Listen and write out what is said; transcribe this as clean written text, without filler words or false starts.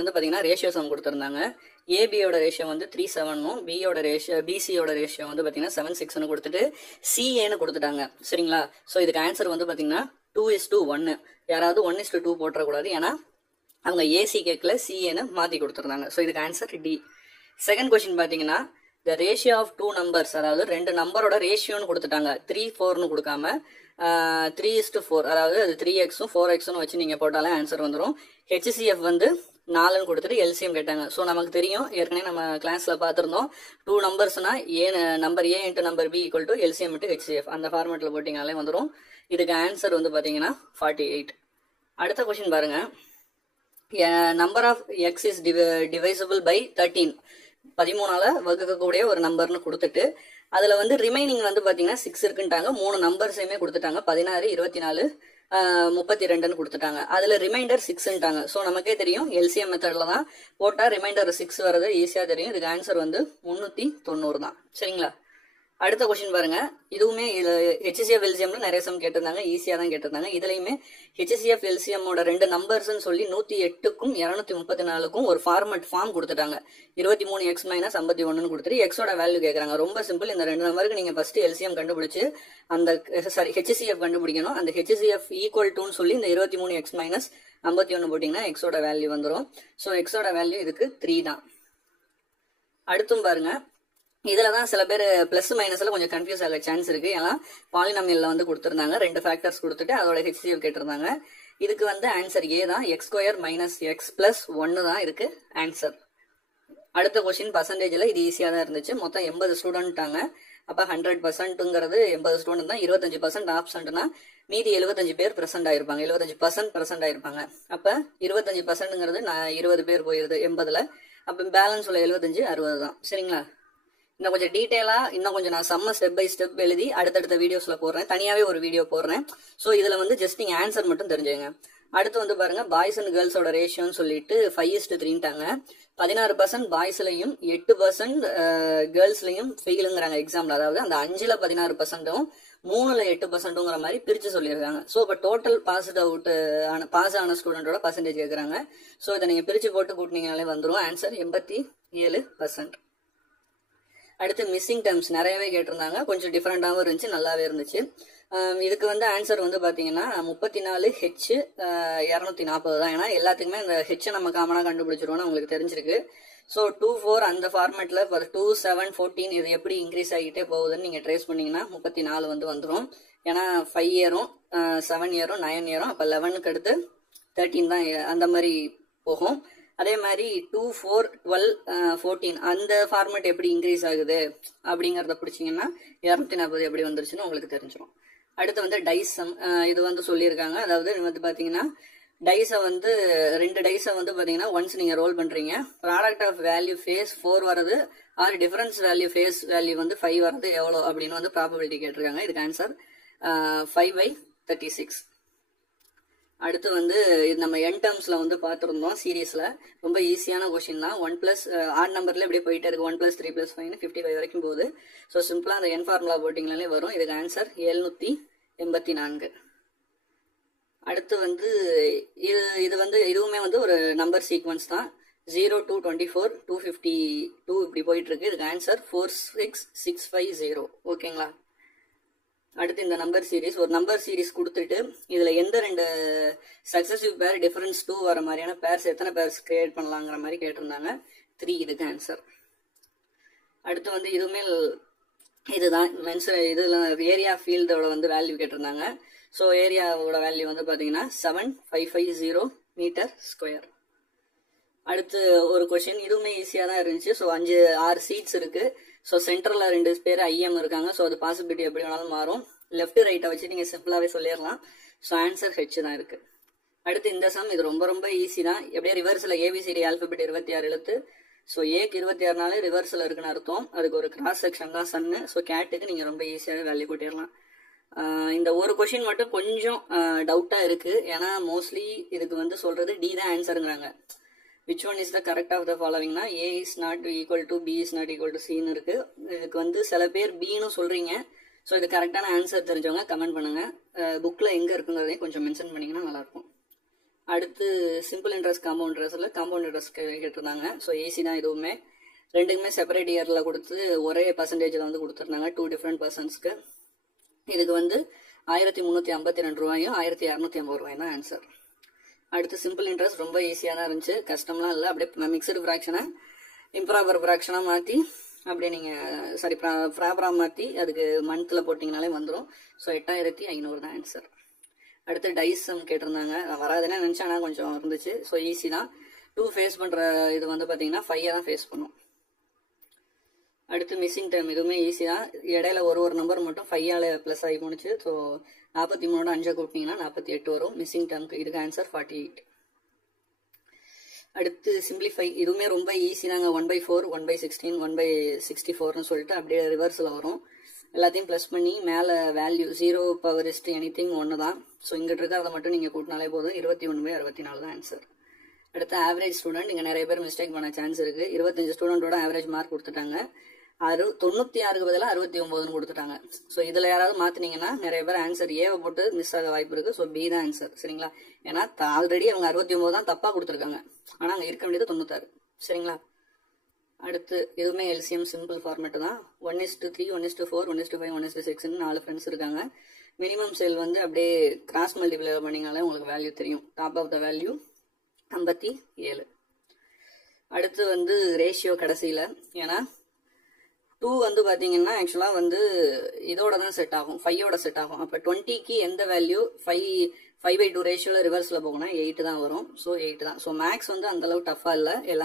வந்து பார்த்தீங்கன்னா ratio some கொடுத்துருந்தாங்க. ஏபியோட ரேஷியோ வந்து 3:7னும் பியோட ரேஷியோ பிசியோட ரேஷியோ வந்து பார்த்தீங்கன்னா 7:6ன்னு கொடுத்துட்டு சிஏன்னு கொடுத்துட்டாங்க. சரிங்களா? ஸோ இதுக்கு ஆன்சர் வந்து பார்த்தீங்கன்னா 2:1. யாராவது 1:2 போட்டுறக்கூடாது, ஏன்னா அவங்க ஏசி கேட்கல, சிஏன்னு மாற்றி கொடுத்துருந்தாங்க. ஸோ இதுக்கு ஆன்சர் டி. செகண்ட் கொஸ்டின் பார்த்தீங்கன்னா த ரேஷியோ ஆஃப் 2 நம்பர்ஸ், அதாவது 2 நம்பரோட ரேஷியோன்னு கொடுத்துட்டாங்க. 3:4ன்னு கொடுக்காம 3:4, அதாவது அது 3x-ம் 4x-ன்னு வச்சு நீங்கள் போட்டாலே ஆன்சர் வந்துடும். ஹெச்சிசிஎஃப் வந்து 4ன்னு கொடுத்துட்டு எல்சிஎம் கேட்டாங்க. ஸோ நமக்கு தெரியும், ஏற்கனவே நம்ம கிளாஸில் பார்த்துருந்தோம், 2 நம்பர்ஸ்னா number A into number B equal to LCM into HCF. அந்த ஃபார்மேட்டில் போட்டிங்கனாலே வந்துடும். இதுக்கு ஆன்சர் வந்து பார்த்தீங்கன்னா 48. அடுத்த கொஸ்டின் பாருங்க. Number of x is divisible by 13. 13ஆல வகுக்கக்கூடிய ஒரு நம்பர்னு கொடுத்துட்டு அதில் வந்து ரிமைனிங் வந்து பார்த்தீங்கன்னா 6 இருக்குன்ட்டாங்க. 3 நம்பர்ஸையுமே கொடுத்துட்டாங்க. 16, 24, 32ன்னு கொடுத்துட்டாங்க. அதில் ரிமைண்டர் 6ன்ட்டாங்க. ஸோ நமக்கே தெரியும், எல்சிஎம் மெத்தடில் தான் போட்டால் ரிமைண்டர் 6 வர்றது ஈஸியாக தெரியும். இதுக்கு ஆன்சர் வந்து 390 தான். சரிங்களா? அடுத்த கொஸ்டின் பாருங்க. இதுவுமே ஹெச்சிசிஎஃப் எல்சிஎம்ல நிறைய சம் கேட்டிருந்தாங்க, ஈஸியாக தான் கேட்டிருந்தாங்க. இதுலையுமே ஹெச்சிசிஎஃப் எல்சிஎம்மோட 2 நம்பர்ஸ்ன்னு சொல்லி 108க்கும் 234க்கும் ஒரு ஃபார்ம் கொடுத்துட்டாங்க. 23x - 51ன்னு கொடுத்துட்டு எக்ஸோட வேல்யூ கேட்குறாங்க. ரொம்ப சிம்பிள். இந்த 2 நம்பருக்கு நீங்கள் ஃபர்ஸ்ட் எல்சிஎம் கண்டுபிடிச்சு ஹெச்சிசிஎஃப் கண்டுபிடிக்கணும். அந்த ஹெச்சிசிஎஃப் ஈக்குவல் டுன்னு சொல்லி இந்த 23x - 51 போட்டிங்கன்னா எக்ஸோட வேல்யூ வந்துடும். ஸோ எக்ஸோட வேல்யூ இதுக்கு 3 தான். அடுத்தும் பாருங்க. இதில் தான் சில பேர் பிளஸ் மைனஸில் கொஞ்சம் கன்ஃபியூஸ் ஆக சான்ஸ் இருக்குது. ஏன்னா பாலினாமியலில் வந்து கொடுத்துருந்தாங்க, 2 ஃபேக்டர்ஸ் கொடுத்துட்டு அதோட ஹெச்சிசிஎஃப் கேட்டிருந்தாங்க. இதுக்கு வந்து ஆன்சர் ஏ தான். x² - x + 1 தான் இதுக்கு ஆன்சர். அடுத்த கொஸ்டின் பர்சன்டேஜில் இது ஈஸியாக தான் இருந்துச்சு. மொத்தம் 80 ஸ்டூடெண்ட்டாங்க. அப்போ 100%ங்கிறது 80 ஸ்டூடெண்ட் தான். 25% ஆப்சண்ட்னா மீதி 75 பேர் ப்ரெசென்ட் ஆயிருப்பாங்க. 75% ப்ரெசென்ட் ஆயிருப்பாங்க. அப்போ 25%ங்கிறது 20 பேர் போயிருது 80ல். அப்போ பேலன்ஸ் உள்ள 75 60 தான். சரிங்களா? இன்னும் கொஞ்சம் டீட்டெயிலாக இன்னும் கொஞ்சம் நான் ஸ்டெப் பை ஸ்டெப் எழுதி அடுத்தடுத்த வீடியோஸில் போடுறேன். தனியாகவே ஒரு வீடியோ போடுறேன். ஸோ இதில் வந்து ஜஸ்ட் நீங்கள் ஆன்சர் மட்டும் தெரிஞ்சுங்க. அடுத்து வந்து பாருங்க, பாய்ஸ் அண்ட் கேர்ள்ஸோட ரேஷியோன்னு சொல்லிட்டு 5:3ன்ட்டாங்க. 16% பாய்ஸ்லையும் 8% கேர்ள்ஸ்லையும் ஃபெயிலுங்கிறாங்க எக்ஸாம்பிள். அதாவது அந்த 5ல் 16%ம் 3ல் 8%ங்கிற மாதிரி பிரித்து சொல்லியிருக்காங்க. ஸோ இப்போ டோட்டல் பாஸ் ஆன ஸ்டூடெண்டோட பர்சன்டேஜ் கேட்குறாங்க. ஸோ இதை நீங்கள் பிரித்து போட்டு கூட்டினீங்கனாலே வந்துடும். ஆன்சர் 87%. அடுத்து மிஸ்ஸிங் டேர்ம்ஸ் நிறையவே கேட்டிருந்தாங்க. கொஞ்சம் டிஃப்ரெண்டாகவும் இருந்துச்சு, நல்லாவே இருந்துச்சு. இதுக்கு வந்து ஆன்சர் வந்து பார்த்தீங்கன்னா 34H 240 தான். ஏன்னா எல்லாத்துக்குமே இந்த ஹெச்சை நம்ம காமனாக கண்டுபிடிச்சிருவோம்னு உங்களுக்கு தெரிஞ்சிருக்கு. ஸோ 24 அந்த ஃபார்மேட்டில் இப்போ 2, 7, 14 இது எப்படி இன்க்ரீஸ் ஆகிட்டே போகுதுன்னு நீங்கள் ட்ரேஸ் பண்ணிங்கன்னா 34 வந்து வந்துடும். ஏன்னா 5 ஏறும், 7 ஏறும், 9 ஏறும். அப்போ 11க்கு அடுத்து 13 தான் அந்த மாதிரி போகும். அதே மாதிரி 2, 4, 12, 14 அந்த ஃபார்மேட் எப்படி இன்க்ரீஸ் ஆகுது அப்படிங்கிறத பிடிச்சிங்கன்னா 240 எப்படி வந்துருச்சுன்னு உங்களுக்கு தெரிஞ்சிடும். அடுத்து வந்து டைசம் இது வந்து சொல்லியிருக்காங்க. அதாவது வந்து பார்த்தீங்கன்னா டைஸை வந்து 2 டைஸை வந்து பார்த்தீங்கன்னா ஒன்ஸ் நீங்கள் ரோல் பண்ணுறீங்க, ப்ராடக்ட் ஆஃப் வேல்யூ ஃபேஸ் 4 வருது or difference value face value வந்து 5 வருது எவ்வளோ அப்படின்னு வந்து ப்ராபபிலிட்டி கேட்டிருக்காங்க. இதுக்கு ஆன்சர் 5/36. அடுத்து வந்து இது நம்ம என் டேர்ம்ஸில் வந்து பார்த்துருந்தோம் சீரீஸில். ரொம்ப ஈஸியான கொஷின் தான். 1+ ஆட் நம்பரில் இப்படியே போயிட்டே இருக்கு. 1 + 3 + 5 55 வரைக்கும் போகுது. ஸோ சிம்பிளாக அந்த என் ஃபார்முலா போட்டிங்கனாலே வரும். இதுக்கு ஆன்சர் 784. அடுத்து வந்து இது வந்து இதுவுமே வந்து ஒரு நம்பர் சீக்வன்ஸ் தான். 0 to 24, 252 இப்படி போயிட்டு இருக்கு. இதுக்கு ஆன்சர் 46650. ஓகேங்களா? அடுத்து இந்த நம்பர் சீரிஸ், ஒரு நம்பர் சீரிஸ் கொடுத்துட்டு இதில் எந்த 2 சக்சஸிவ் பேர் டிஃபரன்ஸ் 2 வர மாதிரியான பேர்ஸ் எத்தனை பேர்ஸ் கிரியேட் பண்ணலாங்கிற மாதிரி கேட்டிருந்தாங்க. 3 இதுக்கு ஆன்சர். அடுத்து வந்து இதுவுமே இதுதான் இதில் ஏரியா ஃபீல்டோட வந்து வேல்யூ கேட்டிருந்தாங்க. ஸோ ஏரியாவோட வேல்யூ வந்து பார்த்தீங்கன்னா 7550 m². அடுத்து ஒரு கொஷின், இதுவுமே ஈஸியாக தான் இருந்துச்சு. ஸோ 6 சீட்ஸ் இருக்குது. ஸோ சென்டரில் 2 பேர் ஐஎம் இருக்காங்க. ஸோ அது பாசிபிலிட்டி எப்படி வேணாலும் மாறும். லெஃப்ட் ரைட்டை வச்சு நீங்கள் சிம்பிளாகவே சொல்லிடலாம். ஸோ ஆன்சர் ஹெச் தான் இருக்குது. அடுத்து இந்த சம் இது ரொம்ப ரொம்ப ஈஸி தான். எப்படியே ரிவர்ஸில் ஏபிசிடி ஆல்பபெட் 26 எழுத்து. ஸோ ஏக்கு 26 ரிவர்ஸில் இருக்குன்னு அர்த்தம். அதுக்கு ஒரு கிராஸ் செக்ஷன் தான் சன்னு. ஸோ கேட்டுக்கு நீங்கள் ரொம்ப ஈஸியாகவே வேல்யூ கூட்டிடலாம். இந்த ஒரு கொஷின் மட்டும் கொஞ்சம் டவுட்டாக இருக்குது. ஏன்னா மோஸ்ட்லி இதுக்கு வந்து சொல்கிறது டி தான் ஆன்சருங்கிறாங்க. which one is the correct of the following னா A is not equal to B is not equal to C ன்னு இருக்கு. இதுக்கு வந்து சில பேர் Bன்னு சொல்றீங்க. ஸோ இது கரெக்டான ஆன்சர் தெரிஞ்சவங்க கமெண்ட் பண்ணுங்க. புக்கில் எங்கே இருக்குங்கிறதையும் கொஞ்சம் மென்ஷன் பண்ணிங்கன்னா நல்லாயிருக்கும். அடுத்து சிம்பிள் இன்ட்ரெஸ்ட் காம்பவுண்ட் இன்ட்ரெஸ்ட்ல காம்பவுண்ட் இன்ட்ரெஸ்ட் கேட்டிருந்தாங்க. ஸோ ஈஸி தான் இதுவுமே. ரெண்டுக்குமே செப்பரேட் இயர்ல கொடுத்து ஒரே பர்சன்டேஜில் வந்து கொடுத்துருந்தாங்க 2 டிஃப்ரெண்ட் பர்சன்ஸ்க்கு. இதுக்கு வந்து 1352 ரூபாயும் 1250 ரூபாயும் தான் ஆன்சர். அடுத்து சிம்பிள் இன்ட்ரெஸ்ட் ரொம்ப ஈஸியாக தான் இருந்துச்சு, கஷ்டம்லாம் இல்லை. அப்படியே மிக்சடு ஃப்ராக்ஷனை இம்ப்ராப்பர் ஃப்ராக்ஷனாக மாற்றி அப்படியே நீங்கள் ப்ராப்பராக மாற்றி அதுக்கு மந்த்தில் போட்டிங்கனாலே வந்துடும். ஸோ 8500 தான் ஆன்சர். அடுத்து டைசம் கேட்டிருந்தாங்க, வராதுன்னு நினச்சேன், ஆனால் கொஞ்சம் இருந்துச்சு. ஸோ ஈஸி தான். 2 ஃபேஸ் பண்ணுற இது வந்து பார்த்தீங்கன்னா 5 தான் ஃபேஸ் பண்ணும். அடுத்து மிஸ்ஸிங் டைம், இதுவுமே ஈஸி தான். இடையில ஒரு நம்பர் மட்டும் 5ஆல ப்ளஸ் ஆகி போணுச்சு. ஸோ 43 5 கூப்பிட்டீங்கன்னா 48 வரும். மிஸ்ஸிங் டைமுக்கு இதுக்கு ஆன்சர் 48. அடுத்து சிம்பிளிஃபை, இதுவுமே ரொம்ப ஈஸி தாங்க. 1/4 1/16 1/64ன்னு சொல்லிட்டு அப்படியே ரிவர்ஸில் வரும். எல்லாத்தையும் ப்ளஸ் பண்ணி மேலே வேல்யூ 0 பவர் இஸ்ட் எனிதிங் 1 தான். ஸோ இங்கிட்ட இருக்கிறத மட்டும் நீங்கள் கூட்டினாலே போதும். 21/64 தான் ஆன்சர். அடுத்து ஆவரேஜ் ஸ்டூடெண்ட், இங்கே நிறைய பேர் மிஸ்டேக் பண்ண சான்ஸ் இருக்குது. 25 ஸ்டூடெண்டோட ஆவரேஜ் மார்க் கொடுத்துட்டாங்க. 96க்கு பதிலாக 69ன்னு கொடுத்துட்டாங்க. ஸோ இதில் யாராவது மாற்றினீங்கன்னா நிறைய பேர் ஆன்சர் ஏவை போட்டு மிஸ் ஆக வாய்ப்பு இருக்குது. ஸோ பி தான் ஆன்சர். சரிங்களா? ஏன்னா ஆல்ரெடி அவங்க 69 தான் தப்பாக கொடுத்துருக்காங்க, ஆனால் அங்கே இருக்க வேண்டியது 96. சரிங்களா? அடுத்து இதுவுமே எல்சிஎம் சிம்பிள் ஃபார்மேட் தான். 1:3 1:4 1:5 1:6ன்னு 4 ஃப்ரெண்ட்ஸ் இருக்காங்க. மினிமம் செல் வந்து அப்படியே கிராஸ் மல்டிப்ளை பண்ணிங்கனாலே உங்களுக்கு வேல்யூ தெரியும். Top of the value 57. அடுத்து வந்து ரேஷியோ கடைசியில், ஏன்னா 2 வந்து பார்த்தீங்கன்னா ஆக்சுவலாக வந்து இதோட தான் செட் ஆகும், 5ஓட செட் ஆகும். அப்போ 20க்கு எந்த வேல்யூ 5/2 ரேஷியோவில் ரிவர்ஸில் போகணும்னா 8 தான் வரும். ஸோ 8 தான். ஸோ மேக்ஸ் வந்து அந்தளவு டஃப்பாக இல்லை. எல்லாம்